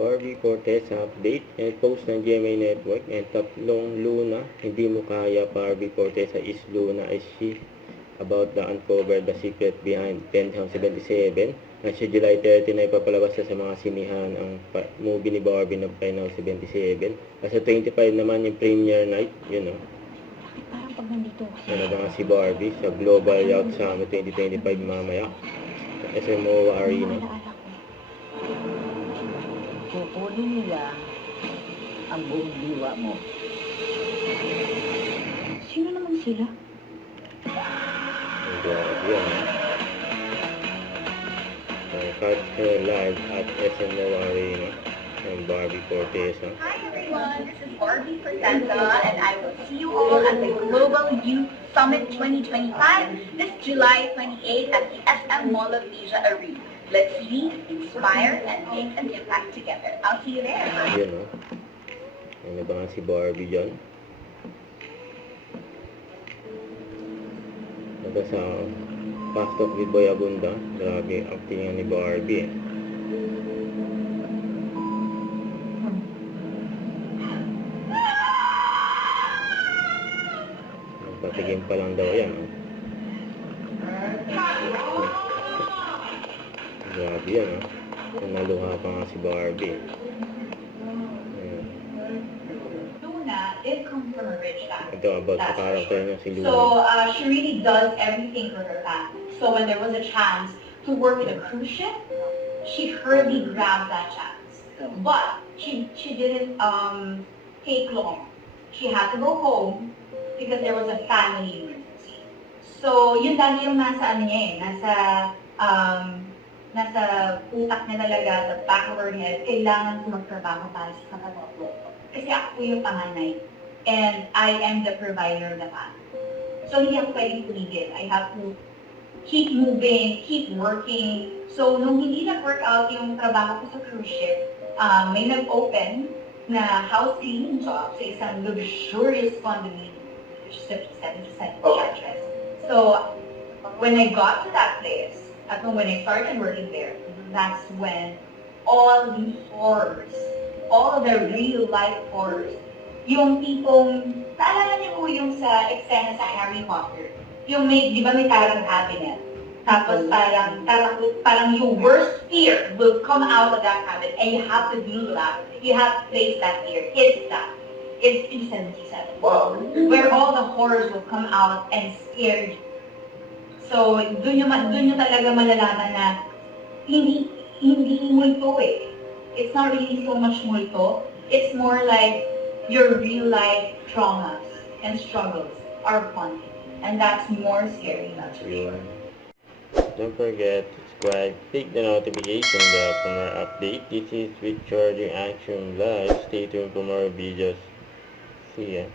Barbie Fortesa update and post ng GMA Network and tatlong Luna. Hindi mo kaya Barbie Fortesa is Luna is she about the uncovered the secret behind Penthouse 77. Sa July 30 na ipapalabas na sa mga sinihan ang movie ni Barbie ng Penthouse 77. Sa 25 naman yung premiere night, yun o. Parang pag nandito kasi. Abangan si Barbie sa Global Yacht Summit 2025 mamaya sa SMO Arena. Kukunin nila ang buong diwa mo. Sino naman sila? Ang grabe yan. Catch her live at SMO Arena ng Barbie Fortesa. Hi everyone, this is Barbie Fortesa and I will see you all at the Global Youth Summit 2025 this July 28 at the SM Mall of Asia Arena. Let's lead, inspire, and make an impact together. I'll see you there. Yan o. May nabangan si Barbie dyan. Sa Fast Talk with Boy Abunda. Grabe acting ni Barbie. Patigim pa lang daw yan. Grabe yan, naluha pa nga si Barbie. Luna did come from a rich family. Ito about sa character niya si Luna. So she really does everything for her family. So when there was a chance to work in a cruise ship, she hurriedly grabbed that chance. But she didn't take long. She had to go home because there was a family emergency. So yun lagi yung nasa ano niya nasa utak niya talaga, the back of her head, kailangan ko magtrabaho para sa kapatid ko. Kasi ako yung panganay. And I am the provider of the family. So hindi ako pwedeng tumigil. I have to keep moving, keep working. So nung hindi nag-work out yung trabaho ko sa cruise ship, may nag-open na house cleaning job sa isang luxurious condominium, which is 57% address. So when I got to that place, at when I started working there, that's when all the horrors, all the real life horrors, yung tipong, naalala niyo po yung sa eksena sa Harry Potter, yung may, di ba may tarang cabinet? Tapos parang yung worst fear will come out of that cabinet and you have to do that. You have to place that fear. It's that. It's P77. Wow. Where all the horrors will come out and scare you. So, dun nyo talaga malalaman na hindi multo eh. It's not really so much multo. It's more like your real life traumas and struggles are fun. And that's more scary, that's for sure. Don't forget to subscribe, click the notification bell for more update. This is with Charging Action Live. Stay tuned for more videos. See ya.